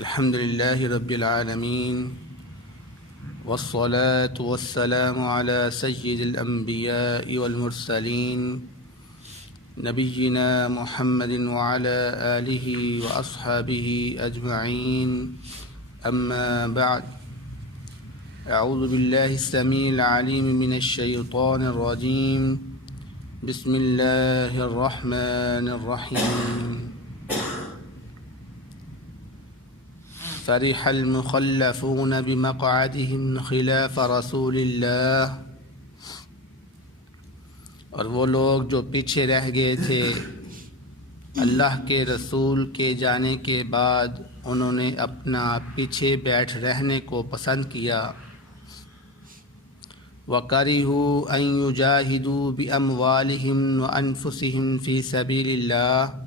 الحمد لله رب العالمين والصلاة والسلام على سيد الأنبياء والمرسلين نبينا محمد وعلى آله وأصحابه أجمعين أما بعد أعوذ بالله السميع العليم من الشيطان الرجيم بسم الله الرحمن الرحيم فرح المخلفون بمقعدهم خلاف رسول اللہ، اور وہ لوگ جو پیچھے رہ گئے تھے اللہ کے رسول کے جانے کے بعد انہوں نے اپنا پیچھے بیٹھ رہنے کو پسند کیا۔ وَكَرِهُوا أَن يُجَاهِدُوا بِأَمْوَالِهِمْ وَأَنفُسِهِمْ فِي سَبِيلِ اللَّهِ،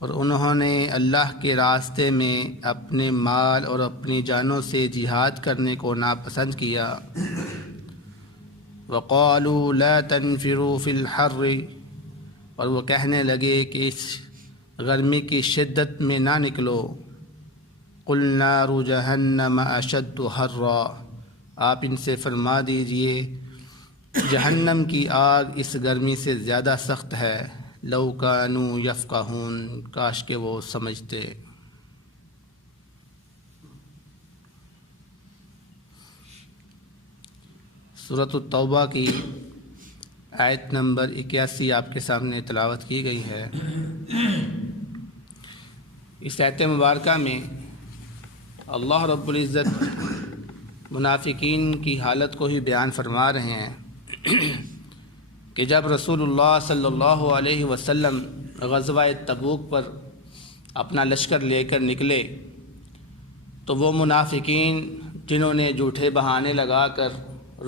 اور انہوں نے اللہ کے راستے میں اپنے مال اور اپنی جانوں سے جہاد کرنے کو ناپسند کیا۔ وَقَالُوا لَا تَنْفِرُوا فِي الْحَرِّ، اور وہ کہنے لگے کہ اس گرمی کی شدت میں نہ نکلو۔ قُلْ نَارُ جَهَنَّمَ أَشَدُّ حَرًّا، آپ ان سے فرما دیجئے جہنم کی آگ اس گرمی سے زیادہ سخت ہے۔ لو کانوا یفقہون، کاش کہ وہ سمجھتے۔ سورۃ التوبہ کی آیت نمبر 81 آپ کے سامنے تلاوت کی گئی ہے۔ اس آیت مبارکہ میں اللہ رب العزت منافقین کی حالت کو ہی بیان فرما رہے ہیں کہ جب رسول اللہ صلی اللہ علیہ وسلم غزوہ تبوک پر اپنا لشکر لے کر نکلے تو وہ منافقین جنہوں نے جھوٹے بہانے لگا کر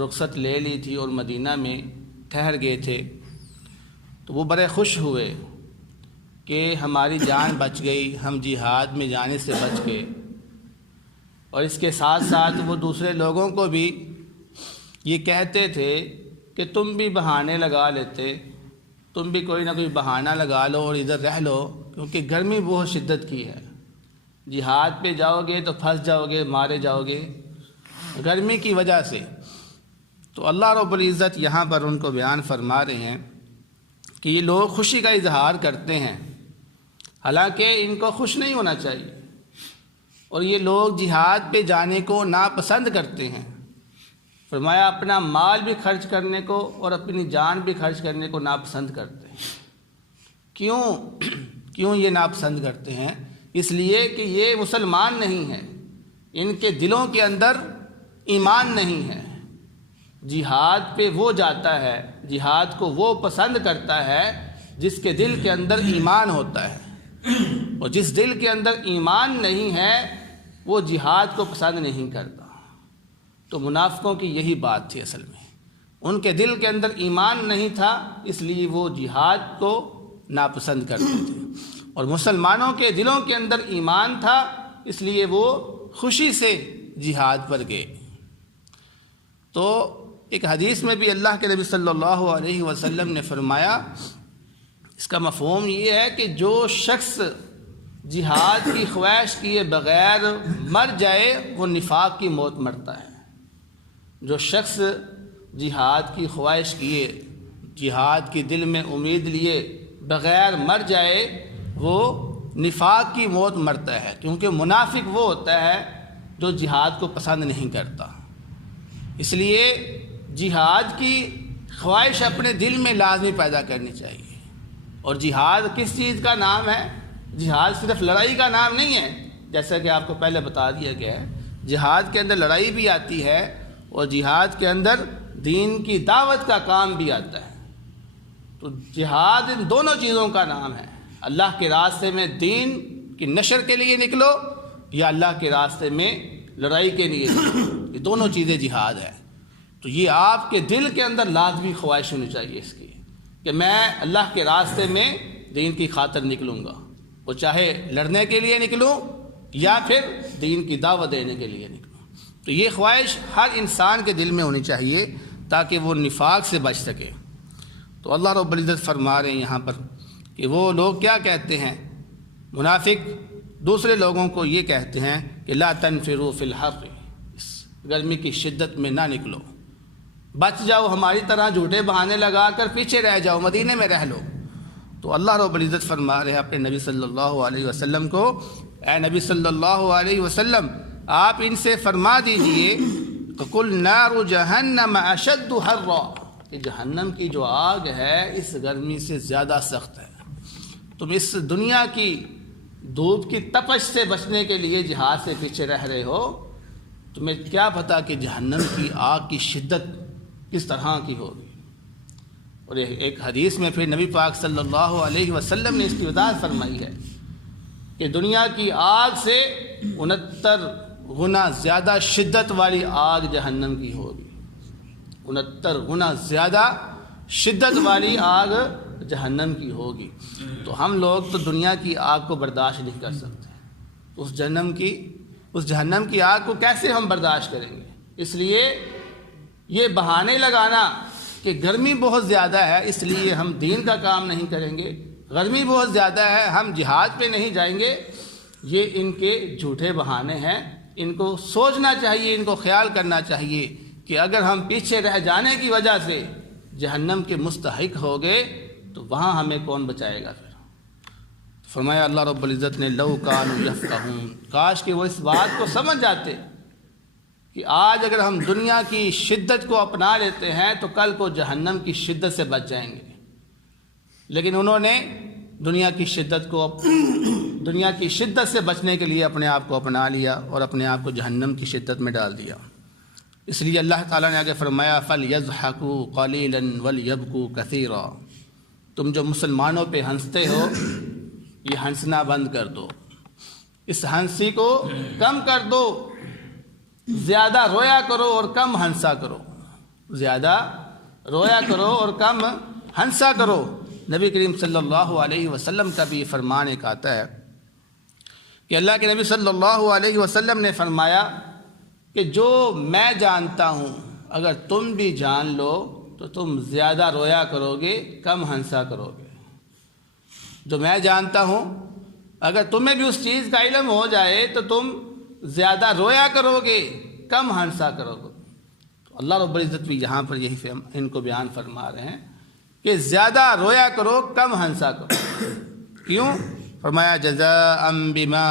رخصت لے لی تھی اور مدینہ میں ٹھہر گئے تھے، تو وہ بڑے خوش ہوئے کہ ہماری جان بچ گئی، ہم جہاد میں جانے سے بچ گئے۔ اور اس کے ساتھ ساتھ وہ دوسرے لوگوں کو بھی یہ کہتے تھے کہ تم بھی بہانے لگا لیتے، تم بھی کوئی نہ کوئی بہانہ لگا لو اور ادھر رہ لو، کیونکہ گرمی بہت شدت کی ہے، جہاد پہ جاؤ گے تو پھنس جاؤ گے، مارے جاؤ گے گرمی کی وجہ سے۔ تو اللہ رب العزت یہاں پر ان کو بیان فرما رہے ہیں کہ یہ لوگ خوشی کا اظہار کرتے ہیں، حالانکہ ان کو خوش نہیں ہونا چاہیے، اور یہ لوگ جہاد پہ جانے کو ناپسند کرتے ہیں۔ فرمایا اپنا مال بھی خرچ کرنے کو اور اپنی جان بھی خرچ کرنے کو ناپسند کرتے ہیں۔ کیوں یہ ناپسند کرتے ہیں؟ اس لیے کہ یہ مسلمان نہیں ہیں، ان کے دلوں کے اندر ایمان نہیں ہے۔ جہاد پہ وہ جاتا ہے، جہاد کو وہ پسند کرتا ہے جس کے دل کے اندر ایمان ہوتا ہے، اور جس دل کے اندر ایمان نہیں ہے وہ جہاد کو پسند نہیں کرتا۔ تو منافقوں کی یہی بات تھی، اصل میں ان کے دل کے اندر ایمان نہیں تھا، اس لیے وہ جہاد کو ناپسند کرتے تھے، اور مسلمانوں کے دلوں کے اندر ایمان تھا، اس لیے وہ خوشی سے جہاد پر گئے۔ تو ایک حدیث میں بھی اللہ کے نبی صلی اللہ علیہ وسلم نے فرمایا، اس کا مفہوم یہ ہے کہ جو شخص جہاد کی خواہش کیے بغیر مر جائے وہ نفاق کی موت مرتا ہے۔ جو شخص جہاد کی خواہش کیے، جہاد کی دل میں امید لیے بغیر مر جائے وہ نفاق کی موت مرتا ہے، کیونکہ منافق وہ ہوتا ہے جو جہاد کو پسند نہیں کرتا۔ اس لیے جہاد کی خواہش اپنے دل میں لازمی پیدا کرنی چاہیے۔ اور جہاد کس چیز کا نام ہے؟ جہاد صرف لڑائی کا نام نہیں ہے، جیسا کہ آپ کو پہلے بتا دیا گیا ہے۔ جہاد کے اندر لڑائی بھی آتی ہے، اور جہاد کے اندر دین کی دعوت کا کام بھی آتا ہے۔ تو جہاد ان دونوں چیزوں کا نام ہے۔ اللہ کے راستے میں دین کی نشر کے لیے نکلو، یا اللہ کے راستے میں لڑائی کے لیے نکلو، یہ دونوں چیزیں جہاد ہے۔ تو یہ آپ کے دل کے اندر لازمی خواہش ہونی چاہیے اس کی کہ میں اللہ کے راستے میں دین کی خاطر نکلوں گا، وہ چاہے لڑنے کے لیے نکلوں یا پھر دین کی دعوت دینے کے لیے نکلوں۔ تو یہ خواہش ہر انسان کے دل میں ہونی چاہیے تاکہ وہ نفاق سے بچ سکے۔ تو اللہ رب العزت فرما رہے ہیں یہاں پر کہ وہ لوگ کیا کہتے ہیں، منافق دوسرے لوگوں کو یہ کہتے ہیں کہ لا تنفروا فی الحر، اس گرمی کی شدت میں نہ نکلو، بچ جاؤ، ہماری طرح جھوٹے بہانے لگا کر پیچھے رہ جاؤ، مدینے میں رہ لو۔ تو اللہ رب العزت فرما رہے ہیں اپنے نبی صلی اللہ علیہ وسلم کو، اے نبی صلی اللہ علیہ وسلم آپ ان سے فرما دیجئے کہ قل نار جہنم اشد حرا، کہ جہنم کی جو آگ ہے اس گرمی سے زیادہ سخت ہے۔ تم اس دنیا کی دھوپ کی تپش سے بچنے کے لیے جہاد سے پیچھے رہ رہے ہو، تمہیں کیا پتہ کہ جہنم کی آگ کی شدت کس طرح کی ہوگی۔ اور ایک حدیث میں پھر نبی پاک صلی اللہ علیہ وسلم نے اس کی وضاحت فرمائی ہے کہ دنیا کی آگ سے 69 گنا زیادہ شدت والی آگ جہنم کی ہوگی، 69 گنا زیادہ شدت والی آگ جہنم کی ہوگی۔ تو ہم لوگ تو دنیا کی آگ کو برداشت نہیں کر سکتے، اس جہنم کی آگ کو کیسے ہم برداشت کریں گے؟ اس لیے یہ بہانے لگانا کہ گرمی بہت زیادہ ہے اس لیے ہم دین کا کام نہیں کریں گے، گرمی بہت زیادہ ہے ہم جہاد پہ نہیں جائیں گے، یہ ان کے جھوٹے بہانے ہیں۔ ان کو سوچنا چاہیے، ان کو خیال کرنا چاہیے کہ اگر ہم پیچھے رہ جانے کی وجہ سے جہنم کے مستحق ہو گئے تو وہاں ہمیں کون بچائے گا؟ پھر فرمایا اللہ رب العزت نے لو کانوا یفقہون، کاش کہ وہ اس بات کو سمجھ جاتے کہ آج اگر ہم دنیا کی شدت کو اپنا لیتے ہیں تو کل کو جہنم کی شدت سے بچ جائیں گے، لیکن انہوں نے دنیا کی شدت سے بچنے کے لیے اپنے آپ کو اپنا لیا اور اپنے آپ کو جہنم کی شدت میں ڈال دیا۔ اس لیے اللہ تعالیٰ نے آگے فرمایا فَلْيَضْحَكُوا قَلِيلًا وَلْيَبْكُوا كَثِيرًا، تم جو مسلمانوں پہ ہنستے ہو یہ ہنسنا بند کر دو، اس ہنسی کو کم کر دو، زیادہ رویا کرو اور کم ہنسا کرو، زیادہ رویا کرو اور کم ہنسا کرو۔ نبی کریم صلی اللہ علیہ وسلم کا بھی یہ فرمان ایک آتا ہے کہ اللہ کے نبی صلی اللہ علیہ وسلم نے فرمایا کہ جو میں جانتا ہوں اگر تم بھی جان لو تو تم زیادہ رویا کرو گے، کم ہنسا کرو گے۔ جو میں جانتا ہوں اگر تمہیں بھی اس چیز کا علم ہو جائے تو تم زیادہ رویا کرو گے، کم ہنسا کرو گے۔ تو اللہ رب العزت بھی یہاں پر یہی ان کو بیان فرما رہے ہیں کہ زیادہ رویا کرو، کم ہنسا کرو۔ کیوں؟ فرمایا جزاء بما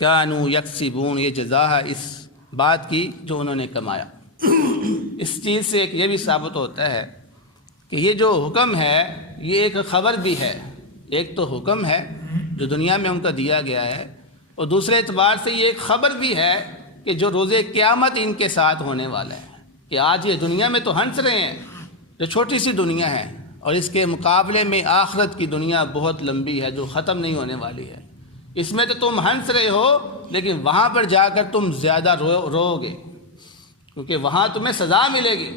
كانوا یکسبون، یہ جزا ہے اس بات کی جو انہوں نے کمایا۔ اس چیز سے ایک یہ بھی ثابت ہوتا ہے کہ یہ جو حکم ہے یہ ایک خبر بھی ہے، ایک تو حکم ہے جو دنیا میں ان کو دیا گیا ہے، اور دوسرے اعتبار سے یہ ایک خبر بھی ہے کہ جو روز قیامت ان کے ساتھ ہونے والا ہے، کہ آج یہ دنیا میں تو ہنس رہے ہیں جو چھوٹی سی دنیا ہے، اور اس کے مقابلے میں آخرت کی دنیا بہت لمبی ہے جو ختم نہیں ہونے والی ہے۔ اس میں تو تم ہنس رہے ہو لیکن وہاں پر جا کر تم زیادہ رو گے، کیونکہ وہاں تمہیں سزا ملے گی۔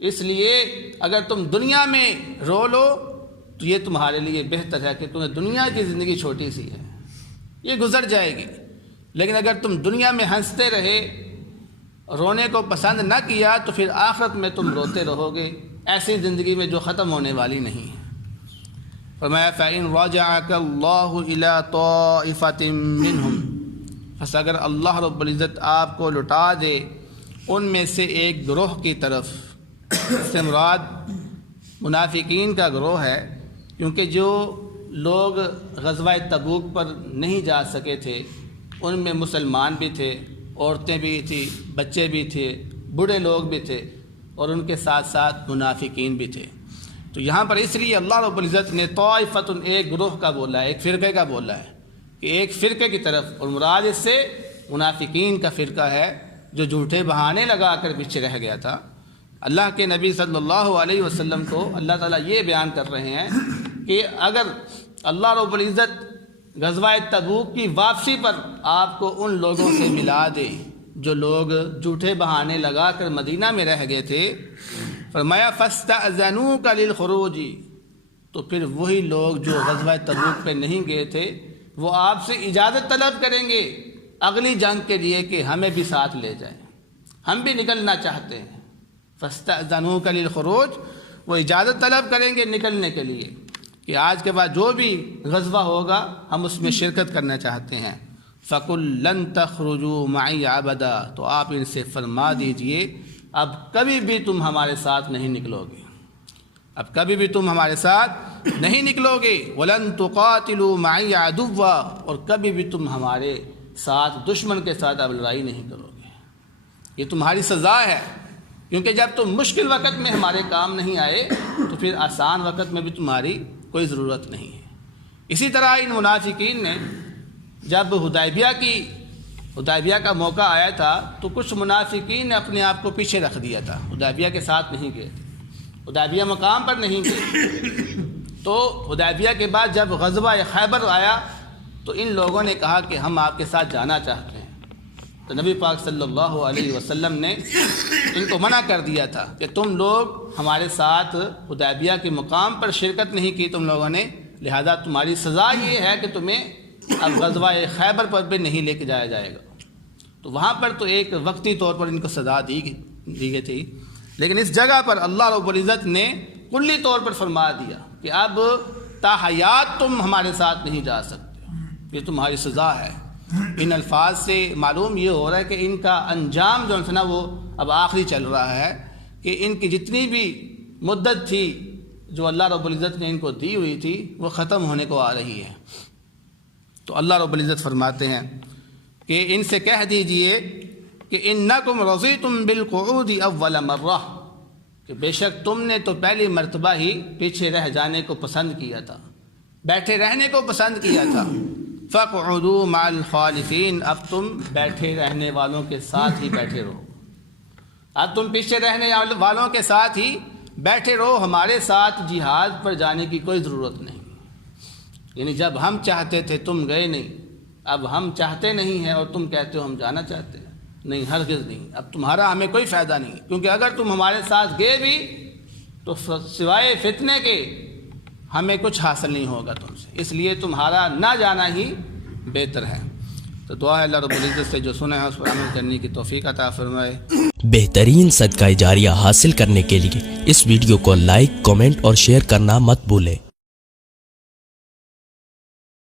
اس لیے اگر تم دنیا میں رو لو تو یہ تمہارے لیے بہتر ہے کہ تمہیں دنیا کی زندگی چھوٹی سی ہے، یہ گزر جائے گی، لیکن اگر تم دنیا میں ہنستے رہے، رونے کو پسند نہ کیا تو پھر آخرت میں تم روتے رہو گے، ایسی زندگی میں جو ختم ہونے والی نہیں ہے۔ فرمایا فَإِن رَجَعَكَ اللَّهُ إِلَىٰ طَائِفَةٍ مِّنْهُمْ، پس اگر اللہ رب العزت آپ کو لٹا دے ان میں سے ایک گروہ کی طرف، اس سے مراد منافقین کا گروہ ہے، کیونکہ جو لوگ غزوہ تبوک پر نہیں جا سکے تھے ان میں مسلمان بھی تھے، عورتیں بھی تھیں، بچے بھی تھے، بوڑھے لوگ بھی تھے، اور ان کے ساتھ ساتھ منافقین بھی تھے۔ تو یہاں پر اس لیے اللہ رب العزت نے طائفۃ ایک گروہ کا بولا ہے، ایک فرقے کا بولا ہے کہ ایک فرقے کی طرف، اور مراد اس سے منافقین کا فرقہ ہے جو جھوٹے بہانے لگا کر پیچھے رہ گیا تھا۔ اللہ کے نبی صلی اللہ علیہ وسلم کو اللہ تعالیٰ یہ بیان کر رہے ہیں کہ اگر اللہ رب العزت غزوہ تبوک کی واپسی پر آپ کو ان لوگوں سے ملا دے جو لوگ جھوٹے بہانے لگا کر مدینہ میں رہ گئے تھے، فرمایا فَاسْتَأْذَنُوكَ لِلْخُرُوجِ، تو پھر وہی لوگ جو غزوہ تبوک پہ نہیں گئے تھے وہ آپ سے اجازت طلب کریں گے اگلی جنگ کے لیے کہ ہمیں بھی ساتھ لے جائیں، ہم بھی نکلنا چاہتے ہیں۔ فَاسْتَأْذَنُوكَ لِلْخُرُوجِ، وہ اجازت طلب کریں گے نکلنے کے لیے۔ کہ آج کے بعد جو بھی غزوہ ہوگا ہم اس میں شرکت کرنا چاہتے ہیں۔ فَقُلْ لَن تَخْرُجُوا مَعِيَ أَبَدًا، تو آپ ان سے فرما دیجئے اب کبھی بھی تم ہمارے ساتھ نہیں نکلو گے، اب کبھی بھی تم ہمارے ساتھ نہیں نکلو گے۔ وَلَن تُقَاتِلُوا مَعِيَ عَدُوًّا، اور کبھی بھی تم ہمارے ساتھ دشمن کے ساتھ اب لڑائی نہیں کرو گے، یہ تمہاری سزا ہے، کیونکہ جب تم مشکل وقت میں ہمارے کام نہیں آئے تو پھر آسان وقت میں بھی تمہاری کوئی ضرورت نہیں ہے۔ اسی طرح ان منافقین نے جب حدیبیہ کا موقع آیا تھا تو کچھ منافقین نے اپنے آپ کو پیچھے رکھ دیا تھا، حدیبیہ کے ساتھ نہیں گئے، حدیبیہ مقام پر نہیں گئے۔ تو حدیبیہ کے بعد جب غزوہ خیبر آیا تو ان لوگوں نے کہا کہ ہم آپ کے ساتھ جانا چاہتے ہیں، تو نبی پاک صلی اللہ علیہ وسلم نے ان کو منع کر دیا تھا کہ تم لوگ ہمارے ساتھ حدیبیہ کے مقام پر شرکت نہیں کی تم لوگوں نے، لہذا تمہاری سزا یہ ہے کہ تمہیں اب غزوہ خیبر پر بھی نہیں لے کے جایا جائے گا۔ تو وہاں پر تو ایک وقتی طور پر ان کو سزا دی گئی تھی، لیکن اس جگہ پر اللہ رب العزت نے کلی طور پر فرما دیا کہ اب تا حیات تم ہمارے ساتھ نہیں جا سکتے، یہ تمہاری سزا ہے۔ ان الفاظ سے معلوم یہ ہو رہا ہے کہ ان کا انجام جو ہے نا وہ اب آخری چل رہا ہے، کہ ان کی جتنی بھی مدت تھی جو اللہ رب العزت نے ان کو دی ہوئی تھی وہ ختم ہونے کو آ رہی ہے۔ تو اللہ رب العزت فرماتے ہیں کہ ان سے کہہ دیجئے کہ انکم رضیتم بالقعود اول مرہ، کہ بے شک تم نے تو پہلی مرتبہ ہی پیچھے رہ جانے کو پسند کیا تھا، بیٹھے رہنے کو پسند کیا تھا۔ فَاقْعُدُوا مَعَ الْخَالِفِينَ، اب تم بیٹھے رہنے والوں کے ساتھ ہی بیٹھے رہو، اب تم پیچھے رہنے والوں کے ساتھ ہی بیٹھے رہو، ہمارے ساتھ جہاد پر جانے کی کوئی ضرورت نہیں۔ یعنی جب ہم چاہتے تھے تم گئے نہیں، اب ہم چاہتے نہیں ہیں اور تم کہتے ہو ہم جانا چاہتے ہیں، نہیں، ہرگز نہیں، اب تمہارا ہمیں کوئی فائدہ نہیں، کیونکہ اگر تم ہمارے ساتھ گئے بھی تو سوائے فتنے کے ہمیں کچھ حاصل نہیں ہوگا تم سے، اس لیے تمہارا نہ جانا ہی بہتر ہے۔ تو دعا ہے اللہ رب العزت سے جو سنا ہے اس پر عمل کرنے کی توفیق عطا فرمائے۔ بہترین صدقہ جاریہ حاصل کرنے کے لیے اس ویڈیو کو لائک، کمنٹ اور شیئر کرنا مت بھولیں۔